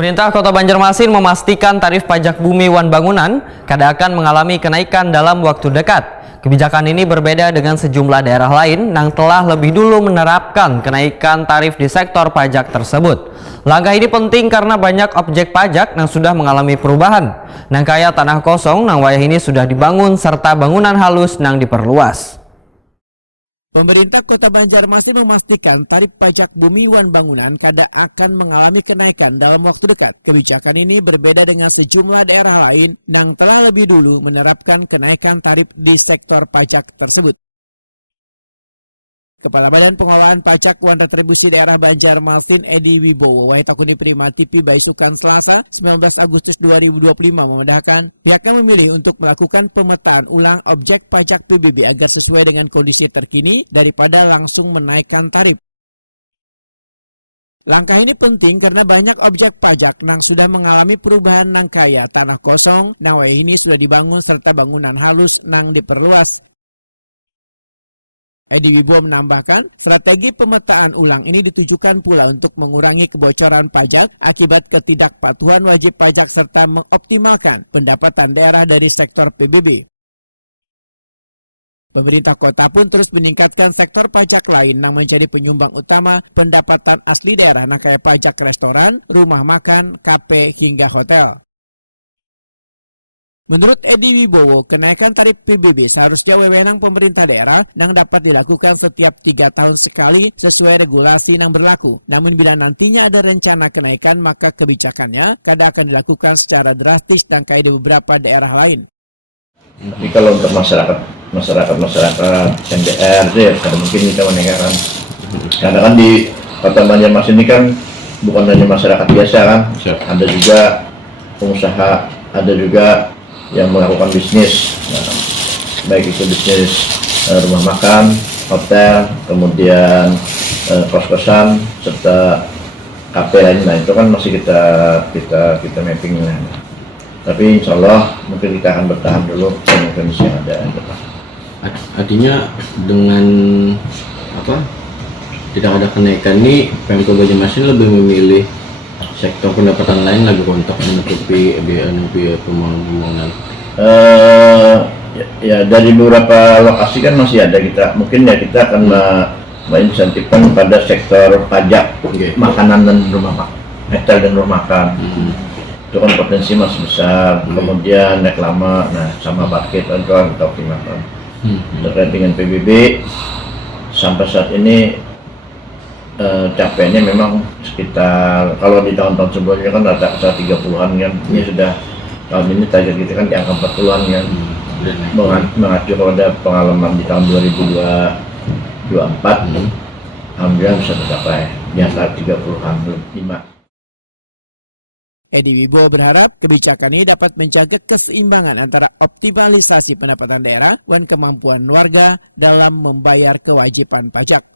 Pemerintah Kota Banjarmasin memastikan tarif pajak bumi wan bangunan kada akan mengalami kenaikan dalam waktu dekat. Kebijakan ini berbeda dengan sejumlah daerah lain yang telah lebih dulu menerapkan kenaikan tarif di sektor pajak tersebut. Langkah ini penting karena banyak objek pajak yang sudah mengalami perubahan. Nang kaya tanah kosong nang wayah ini sudah dibangun serta bangunan halus nang diperluas. Pemerintah Kota Banjarmasin memastikan tarif pajak bumi wan bangunan kada akan mengalami kenaikan dalam waktu dekat. Kebijakan ini berbeda dengan sejumlah daerah lain yang telah lebih dulu menerapkan kenaikan tarif di sektor pajak tersebut. Kepala Badan Pengelolaan Pajak wan Retribusi Daerah Banjarmasin Edi Wibowo Wahitakuni Prima TV Baisukan Selasa 19 Agustus 2025 memendahkan pihaknya memilih untuk melakukan pemetaan ulang objek pajak PBB agar sesuai dengan kondisi terkini daripada langsung menaikkan tarif. Langkah ini penting karena banyak objek pajak yang sudah mengalami perubahan nang kaya tanah kosong, nang wayah ini sudah dibangun serta bangunan halus nang diperluas. Edi Wibowo menambahkan, strategi pemetaan ulang ini ditujukan pula untuk mengurangi kebocoran pajak akibat ketidakpatuhan wajib pajak serta mengoptimalkan pendapatan daerah dari sektor PBB. Pemerintah kota pun terus meningkatkan sektor pajak lain yang menjadi penyumbang utama pendapatan asli daerah, kayak pajak restoran, rumah makan, kafe, hingga hotel. Menurut Edi Wibowo, kenaikan tarif PBB seharusnya wewenang pemerintah daerah yang dapat dilakukan setiap 3 tahun sekali sesuai regulasi yang berlaku. Namun bila nantinya ada rencana kenaikan, maka kebijakannya kada akan dilakukan secara drastis dan kayak di beberapa daerah lain. Tapi kalau untuk masyarakat MDR, kada mungkin kita menaikkan. Karena kan di Kota Banjarmasin ini kan bukan hanya masyarakat biasa kan, ada juga pengusaha, ada juga yang melakukan bisnis, baik itu bisnis rumah makan, hotel, kemudian kos-kosan, serta kafe lain. Nah itu kan masih kita mapping lah. Tapi insya Allah mungkin kita akan bertahan dulu dengan kondisi yang ada. Artinya dengan tidak ada kenaikan ini, Pemkab Banjarmasin lebih memilih sektor pendapatan lain lagi untuk menutupi pembangunan. Ya dari beberapa lokasi kan masih ada, mungkin kita akan menginsentifkan pada sektor pajak makanan dan rumah makan, hotel dan rumah makan. Itu kan potensi masih besar. Kemudian reklama, sama parkir itu kita optimalkan. Terkait dengan PBB sampai saat ini capaiannya memang sekitar, kalau di tahun-tahun sebelumnya kan rata-rata 30-an kan, ini sudah tahun ini target kita kan di angka 40-an kan. Mengacu kepada pengalaman di tahun 2024, alhamdulillah bisa tercapai di angka 30-an, 5. Edi Wibowo berharap kebijakan ini dapat menjaga keseimbangan antara optimalisasi pendapatan daerah dan kemampuan warga dalam membayar kewajiban pajak.